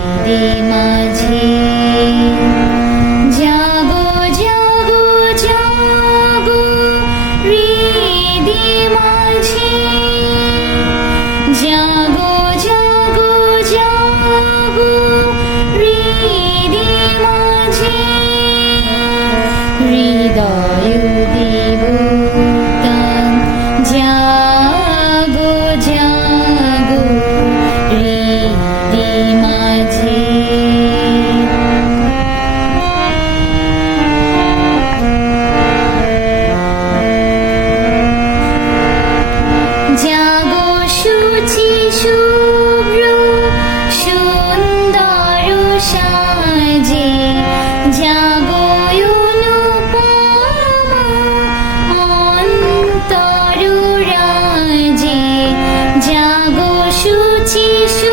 দিব্যি মাঝে যাব যাব যাব হৃদি মাঝে। যাব যাব যাব হৃদি মাঝে। হৃদয় দেব জাগো সুচি সু